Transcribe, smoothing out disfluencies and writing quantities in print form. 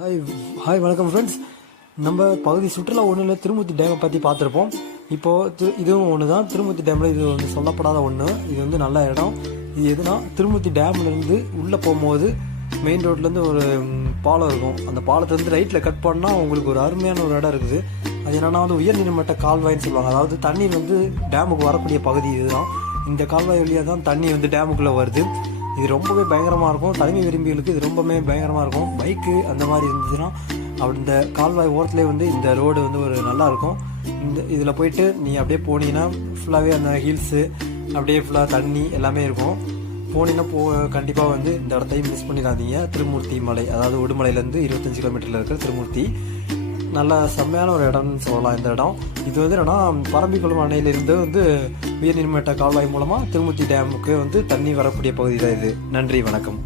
Hi hi வணக்கம் friends. நம்ம பகுதி சுற்றுலா ஒன்றில் திருமூர்த்தி டேமை பற்றி பார்த்துருப்போம். இப்போது இதுவும் ஒன்று தான். திருமூர்த்தி டேமில் இது வந்து சொல்லப்படாத ஒன்று. இது வந்து நல்ல இடம். இது எதுனா திருமூர்த்தி டேம்லேருந்து உள்ளே போகும்போது மெயின் ரோட்லேருந்து ஒரு பாலம் இருக்கும். அந்த பாலத்துலேருந்து ரைட்டில் கட் பண்ணால் உங்களுக்கு ஒரு அருமையான ஒரு இடம் இருக்குது. அது என்னென்னா வந்து உயர்நீர்மட்ட கால்வாய்ன்னு சொல்லுவாங்க. அதாவது தண்ணீர் வந்து டேமுக்கு வரக்கூடிய பகுதி இதுதான். இந்த கால்வாய் வழியாக தான் தண்ணி வந்து டேமுக்குள்ளே வருது. இது ரொம்பவே பயங்கரமாக இருக்கும். தனிமை விரும்பிகளுக்கு இது ரொம்பவே பயங்கரமாக இருக்கும். பைக்கு அந்த மாதிரி இருந்துச்சுன்னா அப்படி இந்த கால்வாய் ஓரத்துலேயே வந்து இந்த ரோடு வந்து ஒரு நல்லாயிருக்கும். இந்த இதில் போயிட்டு நீ அப்படியே போனீங்கன்னா ஃபுல்லாகவே அந்த ஹில்ஸு அப்படியே ஃபுல்லாக தண்ணி எல்லாமே இருக்கும். போனீங்கன்னா கண்டிப்பாக வந்து இந்த இடத்தையும் மிஸ் பண்ணிடாதீங்க. திருமூர்த்தி மலை, அதாவது உடுமலையிலேருந்து 25 கிலோமீட்டரில் இருக்கிற திருமூர்த்தி நல்ல செம்மையான ஒரு இடம்னு சொல்லலாம். இந்த இடம் இது வந்து என்னன்னா பரம்பிக்குளம் அணையிலிருந்து வந்து உயர்நீர்மட்ட கால்வாய் மூலமாக திருமூர்த்தி டேமுக்கு வந்து தண்ணி வரக்கூடிய பகுதி தான் இது. நன்றி, வணக்கம்.